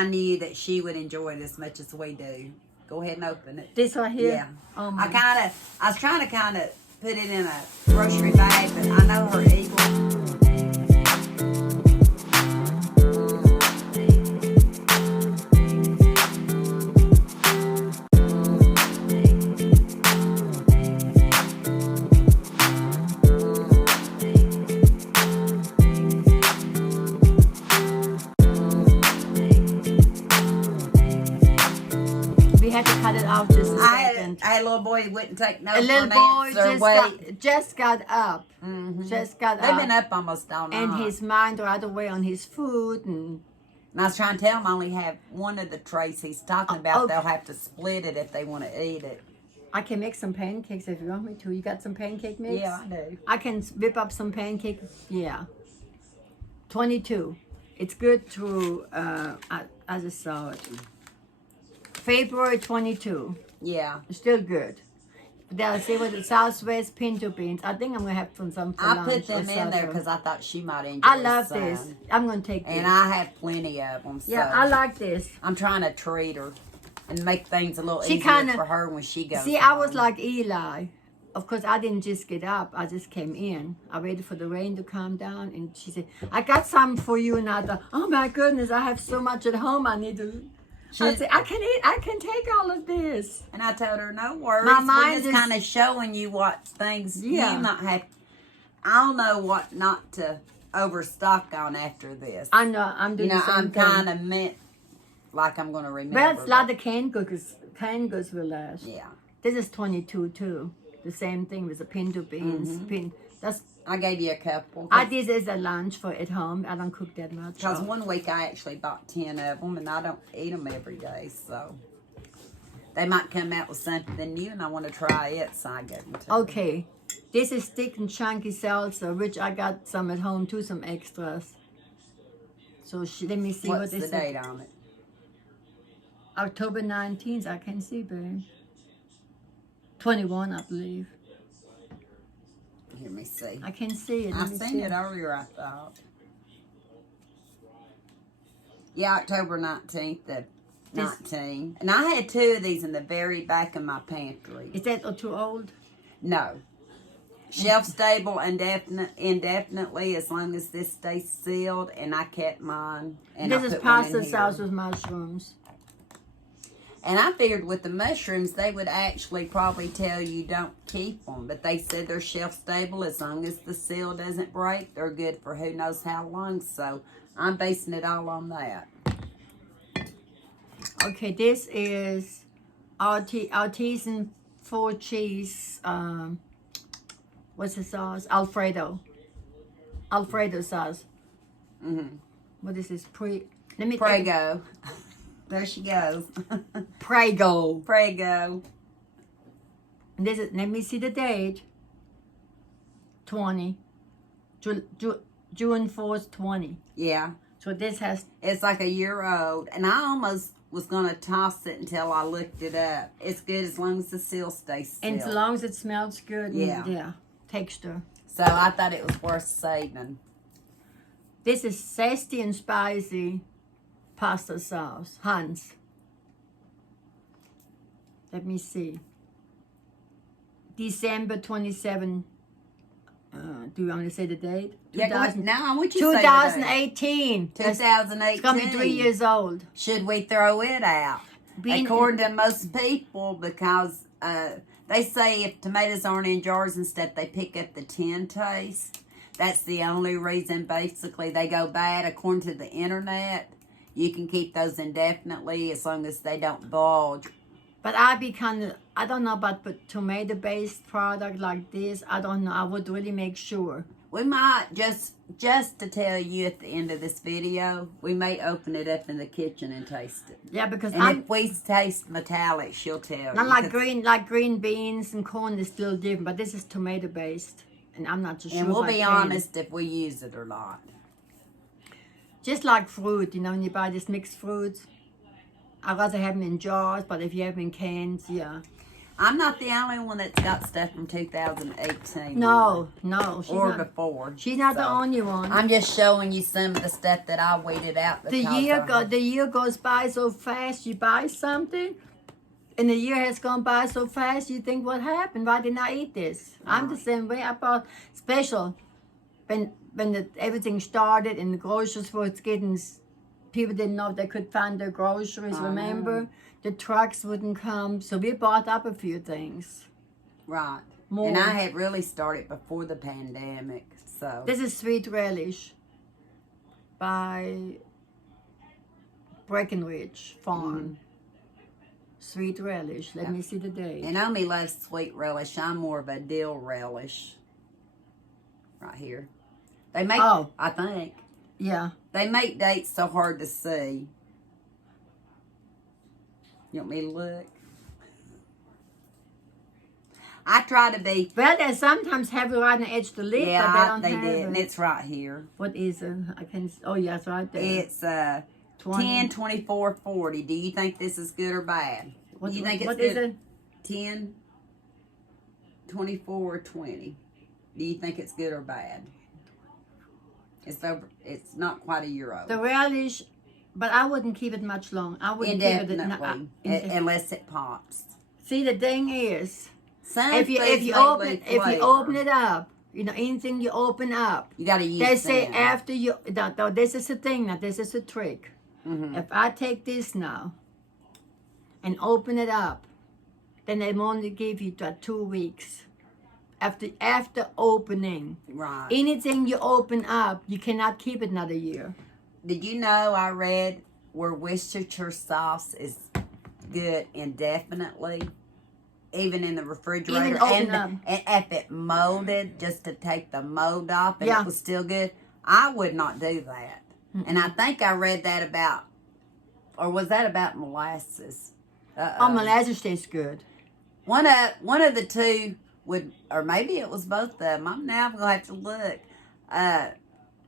I knew that she would enjoy it as much as we do. Go ahead and open it. This right here? Yeah. Oh I my. was trying to kind of put it in a grocery bag, but I know her eagle. We had to cut it off just a second. I had a little boy who wouldn't take no A little for an boy answer. just got up. Just got They've up. been up almost all night. And his mind right away on his food. And I was trying to tell him I only have one of the trays he's talking about. Okay. They'll have to split it if they want to eat it. I can make some pancakes if you want me to. You got some pancake mix? Yeah, I do. I can whip up some pancakes. Yeah. 22. It's good to, I just saw it. February 22. Yeah. It's still good. They'll say with the Southwest pinto beans. I think I'm going to have some for I lunch. put them or in there supper. because I thought she might enjoy I love some. this. I'm going to take this. And I have plenty of them. So Yeah, I like this. I'm trying to treat her and make things a little She easier kinda- for her when she goes See, I home. was like Eli. Of course, I didn't just get up. I just came in. I waited for the rain to calm down. And she said, I got something for you. And I thought, oh my goodness, I have so much at home I need to... I said, I can take all of this. And I told her, no worries. My We're mind just is- kind of showing you what things Yeah. you might have. I'll know what not to overstock on after this. I know, I'm doing the same I'm thing. kind of meant like I'm going to remember. But it's a lot of canned goods. Canned goods will last. Yeah. This is 22 too. The same thing with the pinto beans. That's I gave you a couple. I did this as a lunch for at home. I don't cook that much. Because one week I actually bought 10 of them, and I don't eat them every day, so they might come out with something new, and I want to try it, so I get them to Okay, this is thick and chunky salsa, which I got some at home too, some extras. So let me see What's what the this date is. on it? October 19th, I can see, babe. 21, I believe. Let me see. I can see it. I Let me seen see. it earlier, I thought. Yeah, October 19th of 19. And I had 2 of these in the very back of my pantry. Is that too old? No. Shelf stable indefinitely as long as this stays sealed, and I kept mine. And This I is put one in pasta here. sauce with mushrooms. And I figured with the mushrooms, they would actually probably tell you don't keep them. But they said they're shelf stable as long as the seal doesn't break. They're good for who knows how long. So I'm basing it all on that. Okay, this is artisan 4 cheese. What's the sauce? Alfredo sauce. What is this? Let me Prego. There she goes. Prego. Prego. This is. Let me see the date. 20. June 4th, 20. Yeah. So this has. It's like a year old. And I almost was going to toss it until I looked it up. It's good as long as the seal stays sealed. And as long as it smells good. Yeah. Yeah. Texture. So I thought it was worth saving. This is zesty and spicy pasta sauce. Hans. Let me see. December 27. Do you want me to say the date? Yeah, go ahead. Now I want you to say the date. 2018. 2018. It's going to be 3 years old. Should we throw it out? According to most people, because they say if tomatoes aren't in jars and stuff, they pick up the tin taste. That's the only reason, basically, they go bad. According to the internet, you can keep those indefinitely as long as they don't bulge. But I don't know about tomato-based product like this. I don't know. I would really make sure. We might, just to tell you at the end of this video, we may open it up in the kitchen and taste it. Yeah, because And if we taste metallic, she'll tell you. not like green beans and corn is still different, but this is tomato-based. And I'm not too sure. And we'll if I be can. honest if we use it or not. Just like fruit, you know, when you buy this mixed fruits, I'd rather have them in jars, but if you have them in cans, yeah. I'm not the only one that's got stuff from 2018. No, she's or not. before. She's not the So, only one. I'm just showing you some of the stuff that I weeded out. The year goes by so fast. You buy something, and the year has gone by so fast. You think, what happened? Why didn't I eat this? I'm the same way. I bought special when everything started and the groceries was getting. People didn't know if they could find their groceries. Remember, the trucks wouldn't come, so we bought up a few things. Right. More. And I had really started before the pandemic. So This is Sweet Relish by Breckenridge Farm. Sweet Relish. Let me see the date. And Omi loves sweet relish. I'm more of a dill relish. Right here. They make, I think, Yeah. they make dates so hard to see. You want me to look? I try to be. Well, they sometimes have it right on the edge of the lid, but they don't have did, it. and it's right here. What is it? I can. Oh, yeah, it's right there. It's 10, 24, 40. Do you think this is good or bad? What, Do you think it's what good? is it? 10, 24, or 20. Do you think it's good or bad? It's over. It's not quite a year old. The relish, but I wouldn't keep it much long. I wouldn't keep it Unless it pops. See, the thing is, Some if you open it up, you know, anything you open up, you got to use. they say them. after you. Now, this is the thing. Now, this is a trick. If I take this now and open it up, then they only give you 2 weeks. After opening, Right. anything you open up, you cannot keep it another year. Did you know I read where Worcestershire sauce is good indefinitely, even in the refrigerator, Even open up. and if it molded, just to take the mold off, and Yeah. it was still good. I would not do that. And I think I read that about, or was that about molasses? Oh, molasses tastes good. One of the two would, or maybe it was both of them. I'm gonna have to look.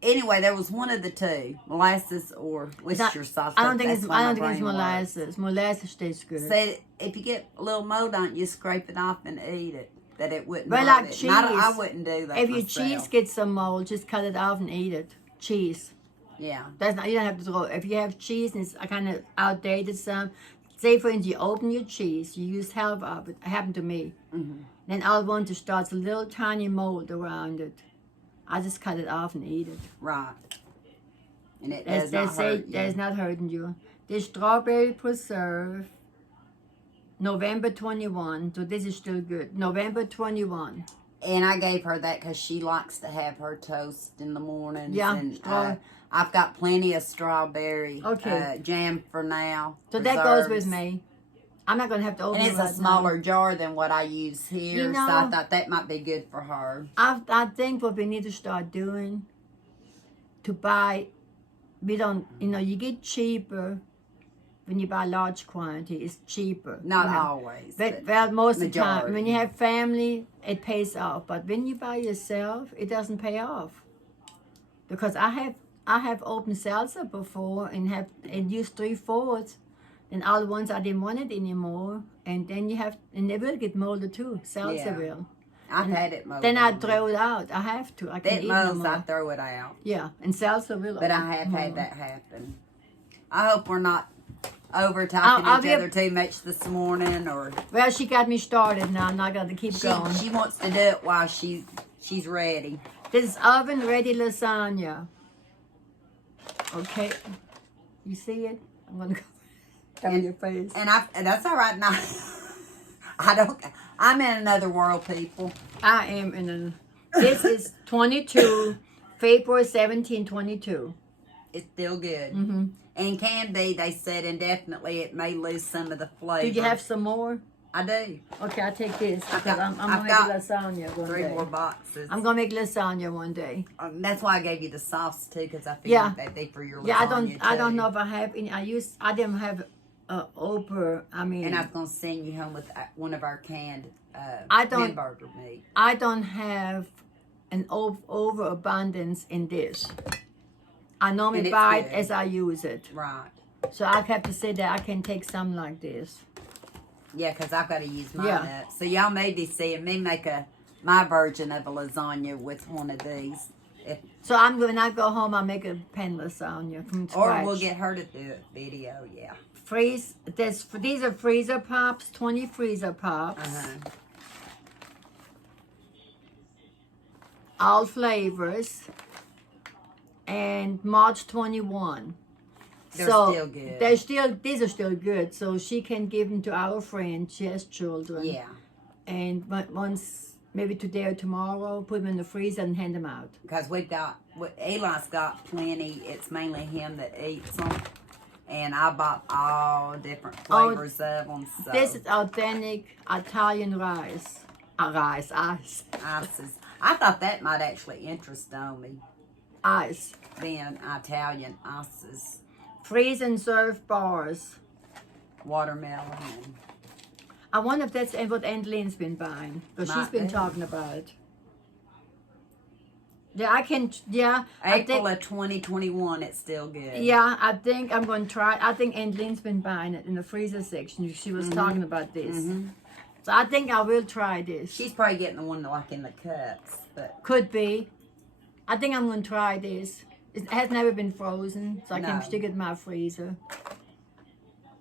Anyway, there was one of the two, molasses or Worcestershire sauce. I don't think it's my brain was. molasses. Molasses tastes good. Say if you get a little mold on it, you scrape it off and eat it. That it wouldn't. Well, hurt like it. cheese. I wouldn't do that. If your myself. cheese gets some mold, just cut it off and eat it. Cheese. Yeah. That's not. You don't have to throw. If you have cheese and it's kind of outdated, say for instance, you open your cheese, you use half of it. It happened to me. Then all once it starts a little tiny mold around it. I just cut it off and eat it. Right. And it does not hurt you. That's not hurting you. This strawberry preserve, November 21. So this is still good. November 21. And I gave her that because she likes to have her toast in the mornings. Yeah, And I've got plenty of strawberry jam for now. So that goes with me. I'm not going to have to open it. And it's a smaller jar than what I use here. You know, so I thought that might be good for her. I think what we need to start doing to buy, we don't, you get cheaper when you buy large quantity. It's cheaper. Not always. But well, most of the time. majority. When you have family, it pays off. But when you buy yourself, it doesn't pay off. Because I have opened salsa before and used 3/4. And all the ones I didn't want it anymore. And then and they will get molded too. Salsa will. I've had it molded. Then I throw it out. I have to. I can't That eat no molds, I more. throw it out. Yeah, and salsa will. But I have had that happen. I hope we're not over talking each other too much this morning, or. Well, she got me started now. I'm not going to keep going. She wants to do it while she's ready. This is oven ready lasagna. Okay, you see it? I'm gonna go cover your face. And that's all right now. I'm in another world, people. I am in a. This is 22, February 17, 22. It's still good. And can be, they said indefinitely, it may lose some of the flavor. Did you have some more? I do. Okay, I'll take this. I've Because got- I'm I've going to make got lasagna one 3 day. more boxes. I'm going to make lasagna one day. That's why I gave you the sauce too, because I figured Yeah. that'd be for your lasagna Yeah, I don't too. know if I have any. I didn't have Oprah. I mean, And I was gonna send you home with one of our canned I don't- hamburger meat. I don't have an overabundance in this. I And normally it's buy it good. as I use it. Right. So I have to say that I can take some like this. Yeah, because I've got to use mine Yeah. up. So y'all may be seeing me make my version of a lasagna with one of these. So when I go home, I'll make a pan lasagna from scratch. Or we'll get her to do a video, yeah. These are freezer pops, 20 freezer pops. All flavors. And March 21. They're still good. These are still good. So she can give them to our friend. She has children. Yeah. And once, maybe today or tomorrow, put them in the freezer and hand them out. Because Eli's got plenty. It's mainly him that eats them. And I bought all different flavors of them. So. This is authentic Italian rice. Ice. Ices. I thought that might actually interest me. Ice. Being Italian ices. Freeze and serve bars. Watermelon. I wonder if that's what Aunt Lynn's been buying. Because she's been talking about it. Yeah, April of 2021, it's still good. Yeah, I think I'm going to try. I think Aunt Lynn's been buying it in the freezer section. She was talking about this. So I think I will try this. She's probably getting the one like in the cups. But could be. I think I'm going to try this. It has never been frozen, so I can stick it in my freezer.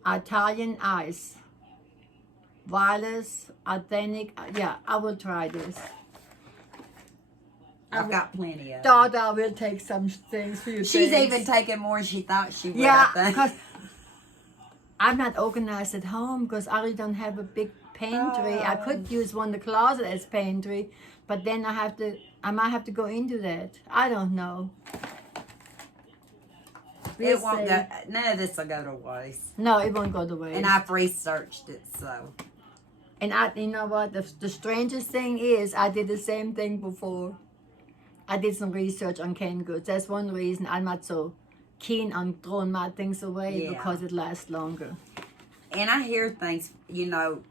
Italian ice. Wireless, authentic. Yeah, I will try this. I've got plenty of Thought I will take some things for you. She's even taking more than she thought she would, yeah, I think. because I'm not organized at home because I really don't have a big pantry. I could use one in the closet as pantry, but then I might have to go into that. I don't know. It won't go, none of this will go to waste. No, it won't go to waste. And I've researched it, so. And you know what? The strangest thing is, I did the same thing before. I did some research on canned goods. That's one reason I'm not so keen on throwing my things away, because it lasts longer. And I hear things,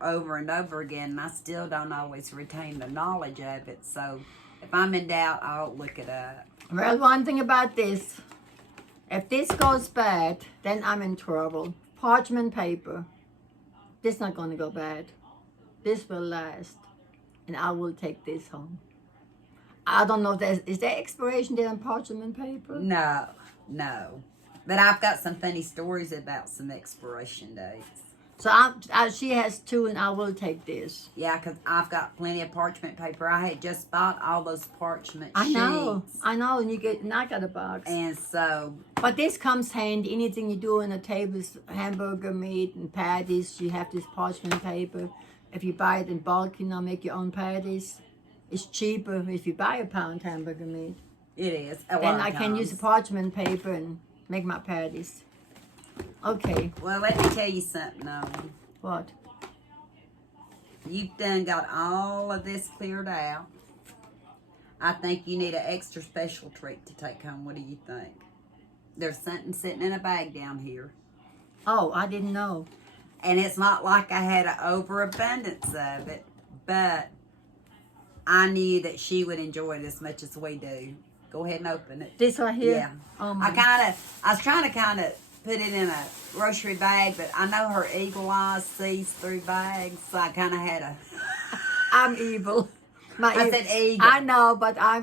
over and over again, and I still don't always retain the knowledge of it. So if I'm in doubt, I'll look it up. Well, one thing about this, if this goes bad, then I'm in trouble. Parchment paper. This is not going to go bad. This will last. And I will take this home. I don't know if is there expiration date on parchment paper? No. But I've got some funny stories about some expiration dates. So she has 2 and I will take this. Yeah, because I've got plenty of parchment paper. I had just bought all those parchment sheets. I know, and I got a box. And so. But this comes handy. Anything you do on the table, hamburger meat and patties, you have this parchment paper. If you buy it in bulk, make your own patties. It's cheaper if you buy a pound hamburger meat. It is. Then I can use the parchment paper and make my patties. Okay. Well, let me tell you something, Owen. What? You've done got all of this cleared out. I think you need an extra special treat to take home. What do you think? There's something sitting in a bag down here. Oh, I didn't know. And it's not like I had an overabundance of it, but I knew that she would enjoy it as much as we do. Go ahead and open it. This right here? Yeah. Oh I was trying to put it in a grocery bag, but I know her eagle eyes sees through bags, so I kind of had a... I'm evil. I said eagle. I know, but I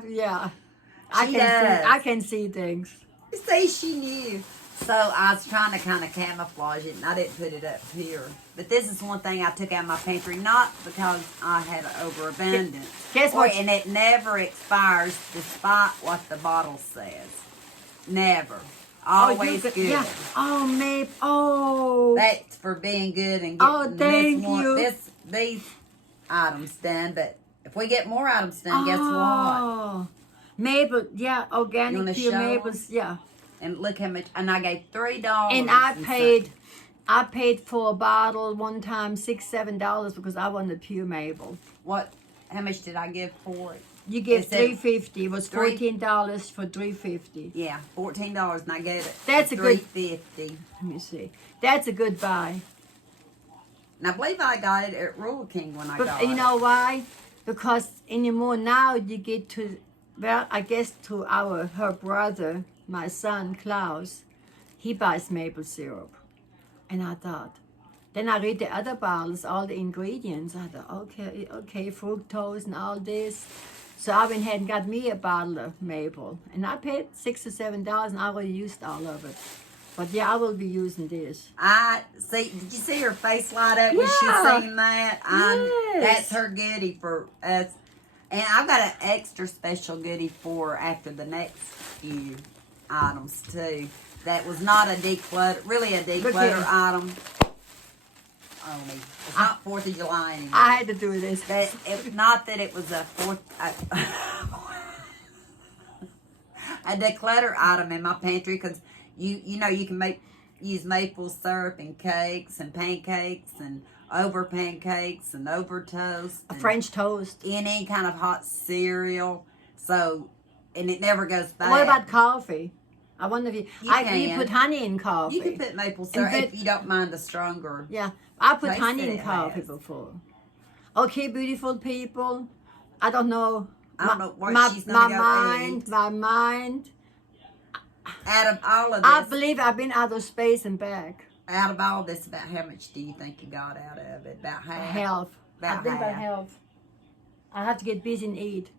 can see things. See, she knew. So I was trying to kind of camouflage it, and I didn't put it up here. But this is one thing I took out of my pantry, not because I had an overabundance. Guess what? And it never expires, despite what the bottle says. Never. Always good. Yeah. Oh, Mape. Oh. That's for being good and getting these items done. But if we get more items done, guess what? Maple, yeah, organic pure maples, yeah. And look how much, and I gave $3. And I paid for a bottle one time $6-7 because I wanted pure maple. What? How much did I give for it? You gave $3.50. It was $14 for $3.50. Yeah, $14, and I gave it. That's a good. $3.50. Let me see. That's a good buy. And I believe I got it at Rural King when I got it. But you know why? Because anymore now you get to, well, I guess to her brother, my son Klaus, he buys maple syrup, and I thought Then I read the other bottles, all the ingredients. I thought, okay, fructose and all this. So I went ahead and got me a bottle of maple. And I paid $6 or $7 and I already used all of it. But yeah, I will be using this. I see. Did you see her face light up when she Yeah. seen that? Yes. That's her goodie for us. And I've got an extra special goodie for after the next few items too. That was not a really a declutter item. Only. It's not 4th of July anymore. I had to do this. Not that it was a a declutter item in my pantry, because you know you can use maple syrup in cakes and pancakes and over pancakes and over toast. A French toast. In any kind of hot cereal. So, and it never goes bad. What about coffee? I wonder if you can. put honey in coffee. You can put maple syrup if you don't mind the stronger. Yeah, I put taste honey that in it coffee has. before. Okay, beautiful people. I don't know. I don't know what she's gonna go eat. My mind. Out of all of I this, believe I've been out of space and back. out of all this, about how much do you think you got out of it? About half? Health. About I think about half. health. I have to get busy and eat.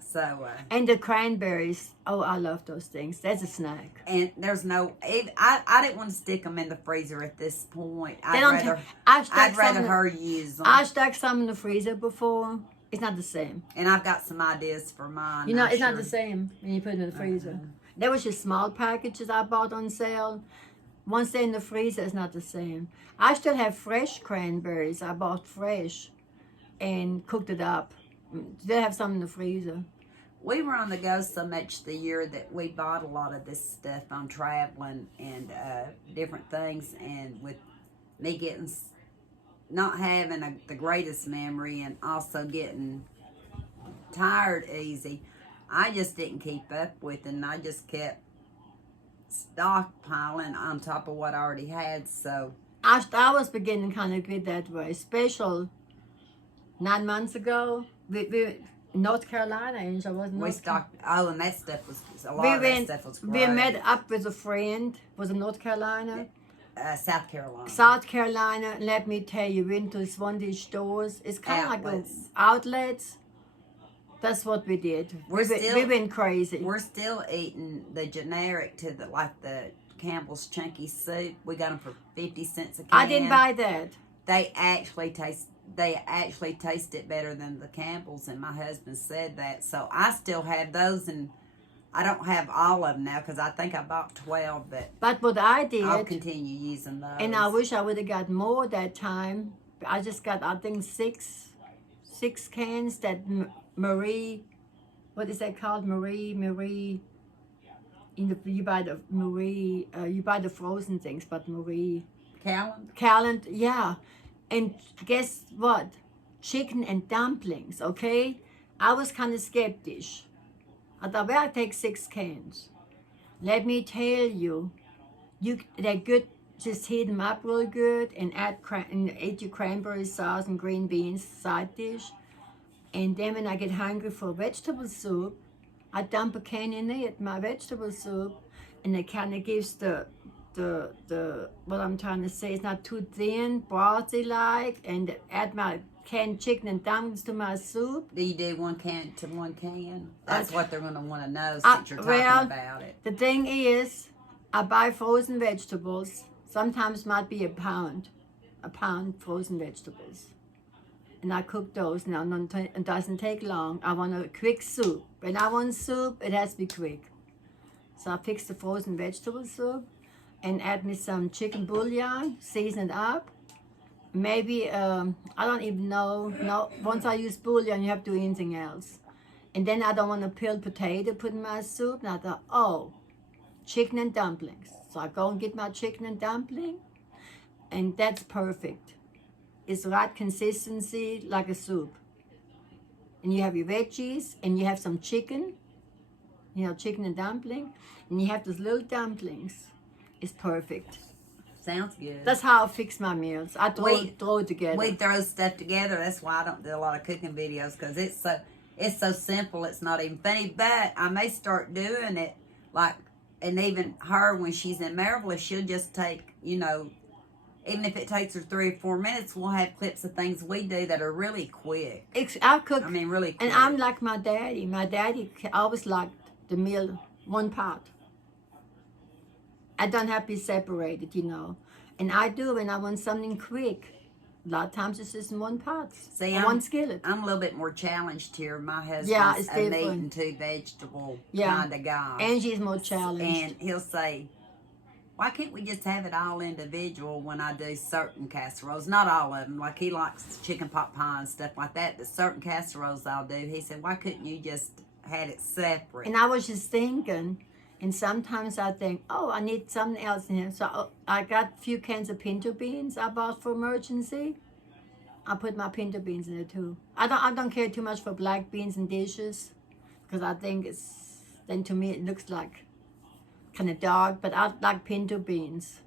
So, And the cranberries. Oh, I love those things. That's a snack. and there's no, I didn't want to stick them in the freezer at this point. They don't I'd rather her use them. I stuck some in the freezer before. It's not the same. And I've got some ideas for mine. You know, I'm it's not sure. the same when you put it in the freezer. There was just small packages I bought on sale. Once they're in the freezer, it's not the same. I still have fresh cranberries. I bought fresh and cooked it up. Still have some in the freezer. We were on the go so much the year that we bought a lot of this stuff on traveling and different things, and with me getting not having the greatest memory and also getting tired easy, I just didn't keep up with it, and I just kept stockpiling on top of what I already had. So I was beginning kind of get that way. Special 9 months ago, we North Carolina, Angel, wasn't we it? stocked. Oh, and that stuff was a lot of that stuff was We great. met up with a friend. Was it North Carolina? South Carolina. South Carolina. Let me tell you, went to one of these stores. It's kind of like Outlets. outlets. That's what we did. We went crazy. We're still eating the generic to the Campbell's Chunky Soup. We got them for 50 cents a can. I didn't buy that. They actually taste it better than the Campbell's, and my husband said that. So I still have those, and I don't have all of them now because I think I bought 12, But what I did, I'll continue using those. and I wish I would have got more that time. I just got, I think, six cans that Marie, what is that called? Marie. You buy the Marie. You buy the frozen things, but Marie. Callan, yeah. And guess what? Chicken and dumplings, okay? I was kind of skeptic. I thought, well, I'll take 6 cans. Let me tell you, they're good. Just heat them up real good and add your cranberry sauce and green beans side dish. And then when I get hungry for vegetable soup, I dump a can in it, my vegetable soup, and it kind of gives the what I'm trying to say, it's not too thin, brothy like, and add my canned chicken and dumplings to my soup. Do you do 1 can to 1 can? That's what they're going to want to know since you're talking about it. The thing is, I buy frozen vegetables. Sometimes might be a pound frozen vegetables. And I cook those. Now, it doesn't take long. I want a quick soup. When I want soup, it has to be quick. So I fix the frozen vegetable soup and add me some chicken bouillon, season it up. Maybe, I don't even know. No, once I use bouillon, you have to do anything else. And then I don't want a peeled potato put in my soup. And I thought, oh, chicken and dumplings. So I go and get my chicken and dumpling, and that's perfect. It's the right consistency, like a soup. And you have your veggies, and you have some chicken, chicken and dumpling, and you have those little dumplings. It's perfect. Sounds good. That's how I fix my meals. I throw it together. We throw stuff together. That's why I don't do a lot of cooking videos, because it's so simple. It's not even funny. But I may start doing it and even her when she's in Maryville, she'll just take even if it takes her 3 or 4 minutes, we'll have clips of things we do that are really quick. I cook. I mean, really quick. And I'm like my daddy. My daddy always liked the meal one pot. I don't have to be separated, you know. And I do when I want something quick. A lot of times it's just in one pot. See, one skillet. I'm a little bit more challenged here. My husband's it's a meat different. and 2 vegetable kind of guy. Angie's more challenged. And he'll say, why can't we just have it all individual when I do certain casseroles? Not all of them. Like he likes chicken pot pie and stuff like that. But certain casseroles I'll do. He said, why couldn't you just had it separate? And I was just thinking, and sometimes I think, oh, I need something else in here. So I got a few cans of pinto beans I bought for emergency. I put my pinto beans in there too. I don't care too much for black beans in dishes because I think then to me it looks like kind of dark, but I like pinto beans.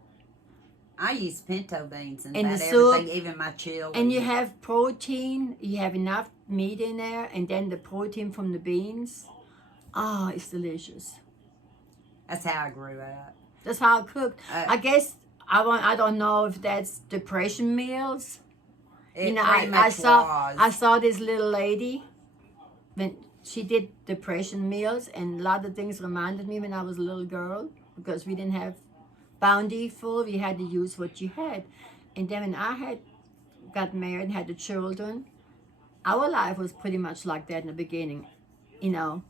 I use pinto beans and the about soup, everything, even my chili. And you have protein, you have enough meat in there, and then the protein from the beans. Oh, it's delicious. That's how I grew up. That's how I cooked. I guess I don't know if that's depression meals. It I saw this little lady when she did depression meals, and a lot of things reminded me when I was a little girl because we didn't have bountiful. We had to use what you had, and then when I got married and had the children, our life was pretty much like that in the beginning, you know.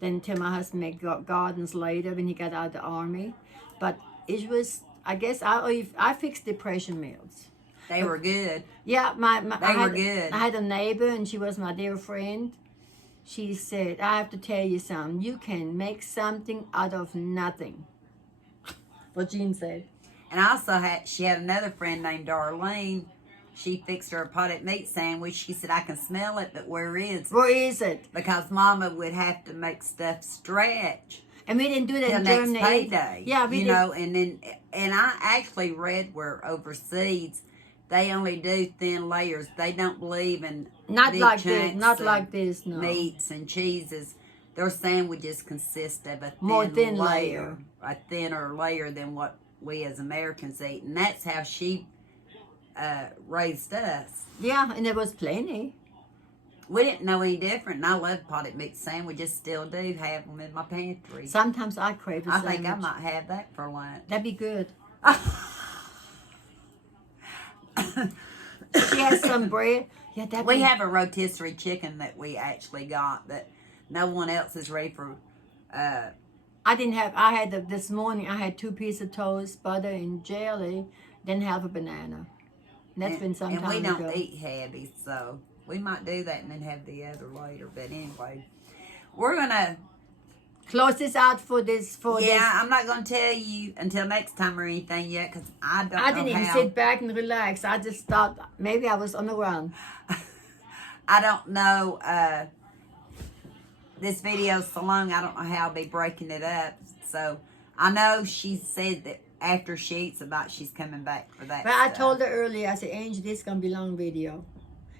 Then until my husband made gardens later when he got out of the army, but it was, I guess I fixed depression meals. They were good. Yeah, they were good. I had a neighbor, and she was my dear friend. She said, I have to tell you something. You can make something out of nothing. What Jean said. And also she had another friend named Darlene. She fixed her a potted meat sandwich. She said, I can smell it, but where is it? Where is it? Because Mama would have to make stuff stretch. And we didn't do that in next Germany. payday. Yeah, we did. And I actually read where overseas they only do thin layers. They don't believe in not big like chunks this. Not of like this. No meats and cheeses. Their sandwiches consist of a thin layer, a thinner layer than what we as Americans eat, and that's how she raised us. Yeah, and there was plenty. We didn't know any different, and I love potted meat sandwiches. Still do have them in my pantry. Sometimes I crave a sandwich. I think I might have that for lunch. That'd be good. She has some bread. Yeah, we have a rotisserie chicken that we actually got that no one else is ready for. I didn't have. I had this morning. I had 2 pieces of toast, butter, and jelly. Then half a banana. And that's been some time ago. And we don't eat heavy, so we might do that and then have the other later. But anyway, we're gonna close this out for this. I'm not gonna tell you until next time or anything yet because I didn't even sit back and relax. I just thought maybe I was on the run. I don't know. This video's so long, I don't know how I'll be breaking it up. So I know she said that after she eats about, she's coming back for that. But I told her earlier. I said, Angie, this is gonna be a long video,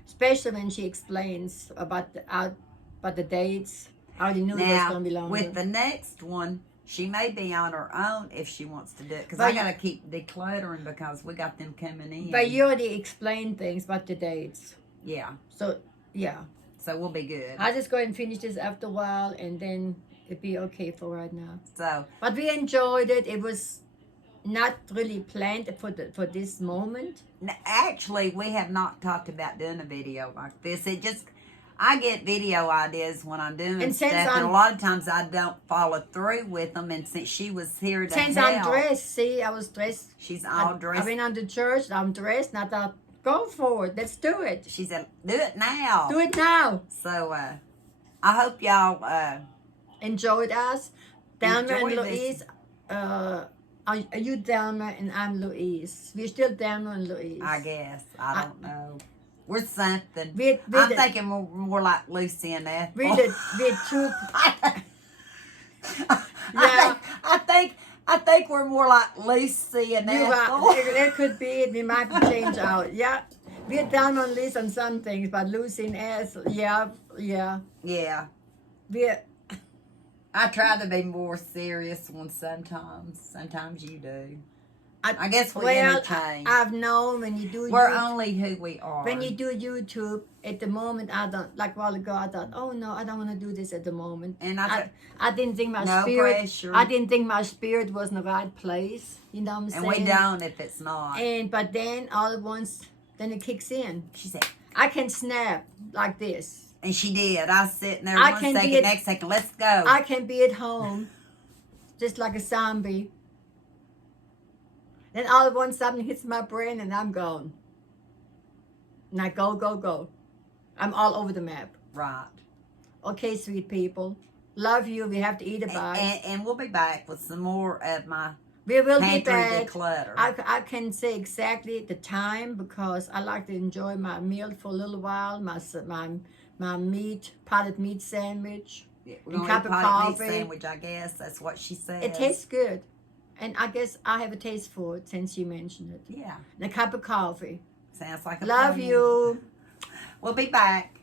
especially when she explains about the dates. I already knew it was gonna be long. With the next one, she may be on her own if she wants to do it. Because I gotta keep decluttering because we got them coming in. But you already explained things about the dates. Yeah. So yeah. So we'll be good. I'll just go ahead and finish this after a while, and then it'll be okay for right now. So. But we enjoyed it. It was not really planned for this moment. Actually, we have not talked about doing a video like this. It just, I get video ideas when I'm doing stuff, and a lot of times I don't follow through with them. And since she was here to help. I'm dressed, see, I was dressed. She's all dressed. I went on to church. I'm dressed, and I thought, go for it. Let's do it. She said, do it now. Do it now. So, I hope y'all enjoyed us. Delma and Louise. Are you Delma and I'm Louise? We're still Delma and Louise. I guess. I don't know. We're something. I'm thinking more like Lucy and Ethel. We're two. Yeah. I think we're more like Lucy and Ethel. It could be. We might change out. Yeah. We're down on Liz on some things, but Lucy and Ethel, yeah. I try to be more serious one sometimes. Sometimes you do. I guess we well, interchange. I've known when you do We're YouTube, only who we are. when you do YouTube, at the moment I don't, like a while ago I thought, oh no, I don't want to do this at the moment. And I didn't think my no spirit, pressure. I didn't think my spirit was in the right place. You know what I'm saying? And we don't if it's not. But then all at once, then it kicks in. She said, I can snap like this. and she did. I was sitting there I one can second, be next second, let's go. I can be at home, just like a zombie. Then all at once something hits my brain and I'm gone. And I go, go, go. I'm all over the map. Right. Okay, sweet people. Love you. We have to eat a bite. And we'll be back with some more of my We will be pantry back. declutter. I can say exactly the time because I like to enjoy my meal for a little while. My meat, potted meat sandwich. Yeah, and we're going cup to of eat potted meat coffee. sandwich, I guess. That's what she said. It tastes good. And I guess I have a taste for it since you mentioned it. Yeah. And a cup of coffee. Sounds like a Love plan. you. We'll be back.